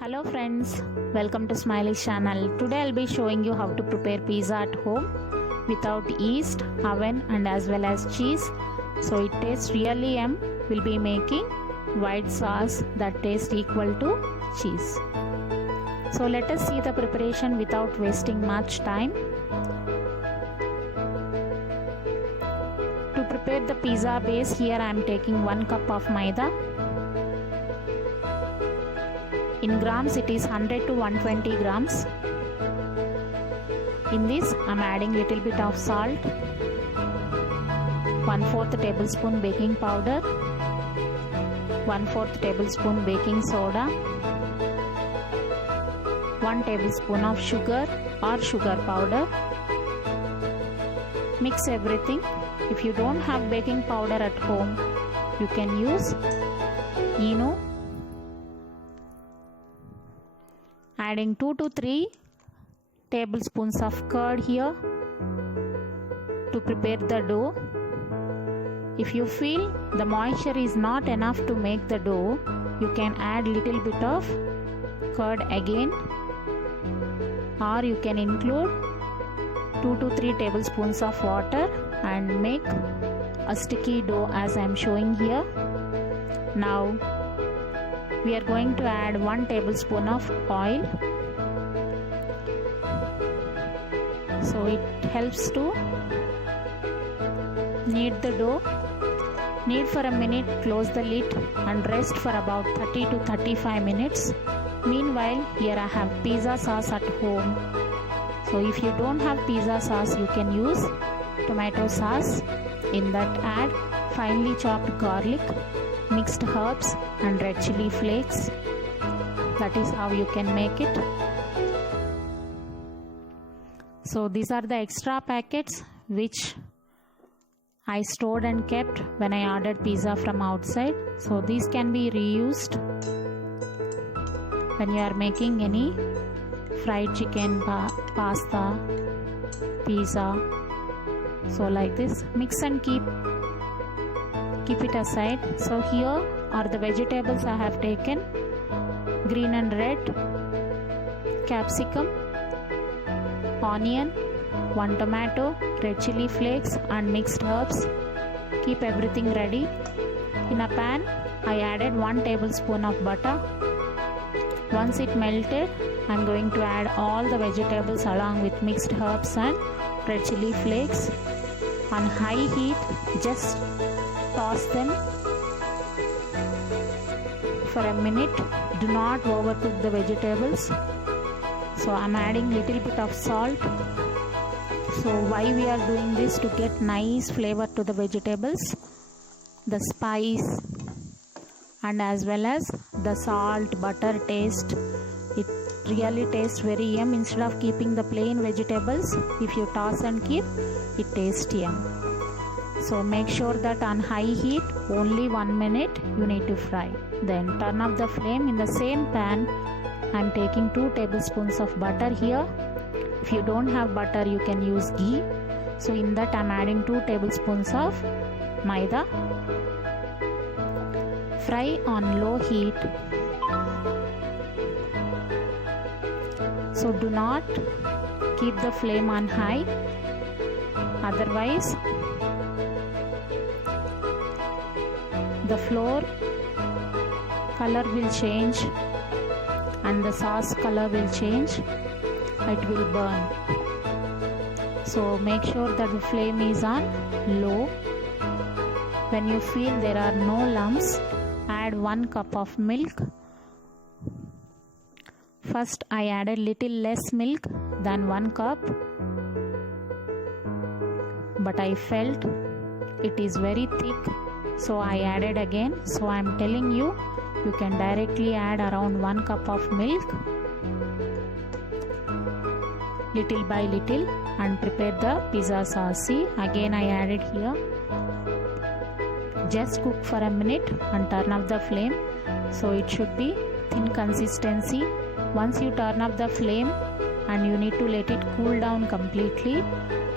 Hello friends, welcome to Smiley's channel. Today I'll be showing you how to prepare pizza at home without yeast, oven and as well as cheese. So it tastes really yum. We'll be making white sauce that tastes equal to cheese. So let us see the preparation without wasting much time. To prepare the pizza base, here I am taking 1 cup of maida. In grams it is 100 to 120 grams. In this I am adding little bit of salt, 1/4 tablespoon baking powder, 1/4 tablespoon baking soda, 1 tablespoon of sugar or sugar powder. Mix everything. If you don't have baking powder at home, you can use ENO. Adding 2 to 3 tablespoons of curd here to prepare the dough. If you feel the moisture is not enough to make the dough, you can add little bit of curd again, or you can include 2 to 3 tablespoons of water and make a sticky dough as I am showing here. Now we are going to add 1 tablespoon of oil. So it helps to knead the dough. Knead for a minute, close the lid and rest for about 30 to 35 minutes. Meanwhile, here I have pizza sauce at home. So if you don't have pizza sauce, you can use tomato sauce. In that add finely chopped garlic, mixed herbs and red chili flakes. That is how you can make it. So these are the extra packets which I stored and kept when I ordered pizza from outside. So these can be reused when you are making any fried chicken, pasta, pizza. So like this, mix and keep it aside. So here are the vegetables I have taken: green and red, capsicum, onion, 1 tomato, red chili flakes and mixed herbs. Keep everything ready. In a pan I added 1 tablespoon of butter. Once it melted, I am going to add all the vegetables along with mixed herbs and red chili flakes. On high heat, just toss them for a minute. Do not overcook the vegetables. So I am adding little bit of salt. So why we are doing this? To get nice flavor to the vegetables, the spice and as well as the salt, butter taste. It really tastes very yum. Instead of keeping the plain vegetables, if you toss and keep, it tastes yum. So make sure that on high heat only 1 minute you need to fry. Then turn off the flame. In the same pan I am taking 2 tablespoons of butter here. If you don't have butter, you can use ghee. So in that I am adding 2 tablespoons of maida. Fry on low heat. So do not keep the flame on high, otherwise the flour color will change and the sauce color will change. It will burn. So make sure that the flame is on low. When you feel there are no lumps, add 1 cup of milk. First I added little less milk than 1 cup, but I felt it is very thick, so I added again. So I am telling you, you can directly add around 1 cup of milk little by little and prepare the pizza sauce. See, again I added here. Just cook for a minute and turn off the flame. So it should be thin consistency. Once you turn off the flame and you need to let it cool down completely,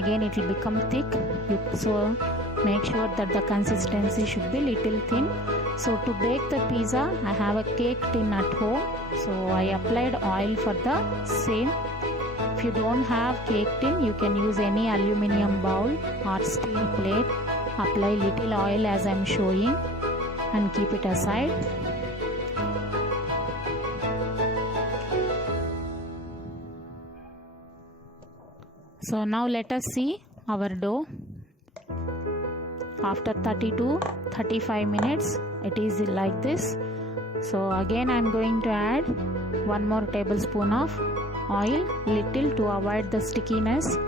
again it will become thick. So make sure that the consistency should be little thin So to bake the pizza, I have a cake tin at home, so I applied oil for the same. If you don't have cake tin, you can use any aluminium bowl or steel plate. Apply little oil as I am showing and keep it aside. So now let us see our dough. After 30 to 35 minutes, it is like this. So again I am going to add 1 more tablespoon of oil, little, to avoid the stickiness,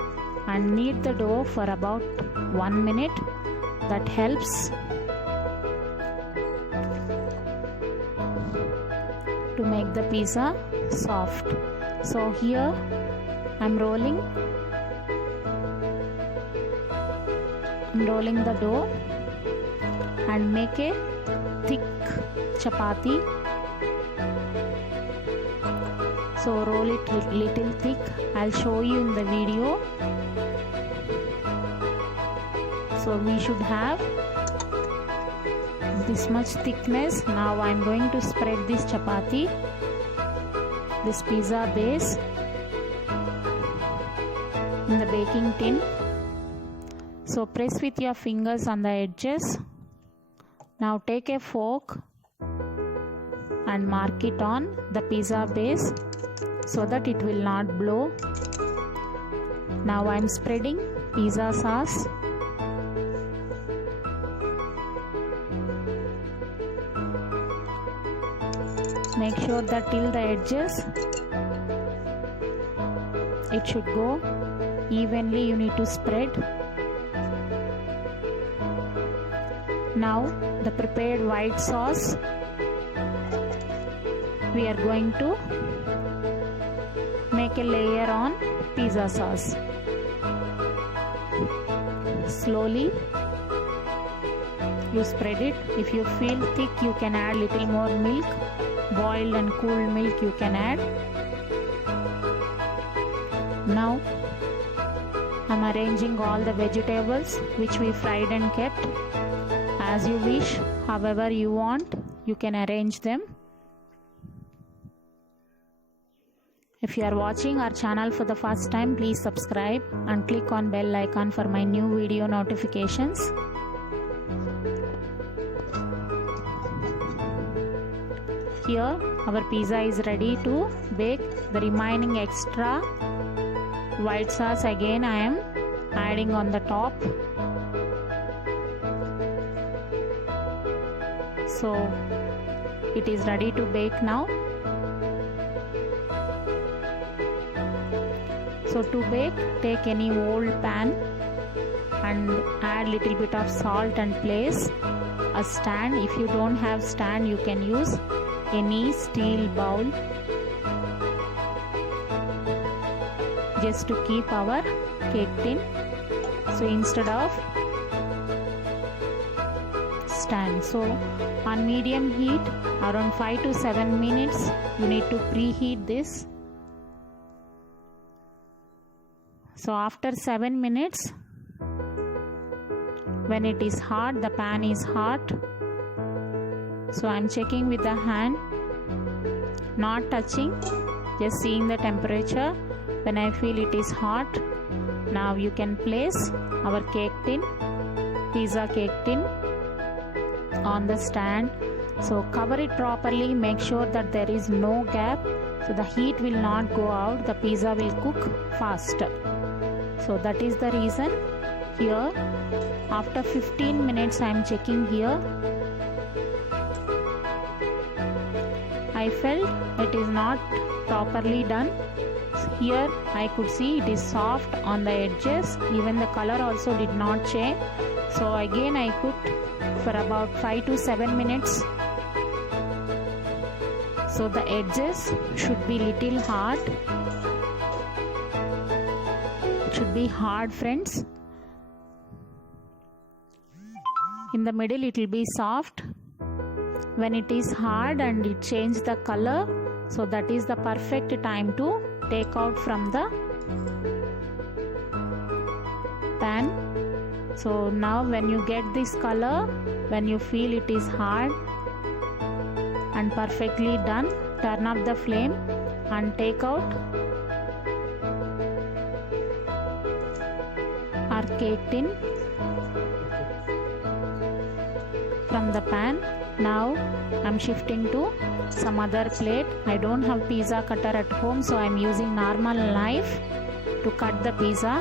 and knead the dough for about 1 minute. That helps to make the pizza soft. So here I am rolling the dough and make a thick chapati. So roll it little thick. I'll show you in the video. So we should have this much thickness. Now I'm going to spread this chapati, this pizza base, in the baking tin. So press with your fingers on the edges. Now take a fork and mark it on the pizza base so that it will not blow. Now I am spreading pizza sauce. Make sure that till the edges it should go evenly. You need to spread. Now the prepared white sauce we are going to make a layer on pizza sauce. Slowly you spread it. If you feel thick, you can add little more milk. Boiled and cooled milk you can add. Now I am arranging all the vegetables which we fried and kept. As you wish, however you want, you can arrange them. If you are watching our channel for the first time, please subscribe and click on bell icon for my new video notifications. Here our pizza is ready to bake. The remaining extra white sauce again I am adding on the top. So it is ready to bake now. So to bake, take any old pan and add little bit of salt and place a stand. If you don't have stand, you can use any steel bowl just to keep our cake tin. So instead of stand, so on medium heat around 5 to 7 minutes you need to preheat this. So after 7 minutes, when it is hot, the pan is hot, so I am checking with the hand, not touching, just seeing the temperature. When I feel it is hot, now you can place our cake tin, pizza cake tin, on the stand. So cover it properly, make sure that there is no gap, so the heat will not go out, the pizza will cook faster. So that is the reason. Here after 15 minutes I am checking here. I felt it is not properly done. Here I could see it is soft on the edges, even the color also did not change. So again I cooked for about 5 to 7 minutes. So the edges should be little hard. It should be hard, friends. In the middle it will be soft. When it is hard and it changes the color, so that is the perfect time to take out from the pan. So now when you get this color, when you feel it is hard, and perfectly done. Turn up the flame and take out our cake tin from the pan. Now I'm shifting to some other plate. I don't have pizza cutter at home, so I'm using normal knife to cut the pizza.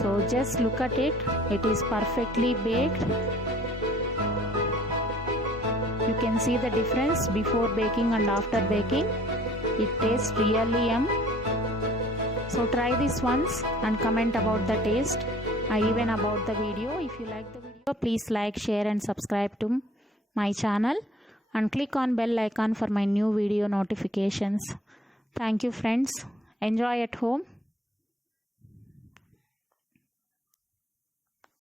So just look at it. It is perfectly baked. You can see the difference before baking and after baking. It tastes really yum. So try this once and comment about the taste and even about the video. If you like the video, please like, share and subscribe to my channel and click on bell icon for my new video notifications. Thank you friends. Enjoy at home.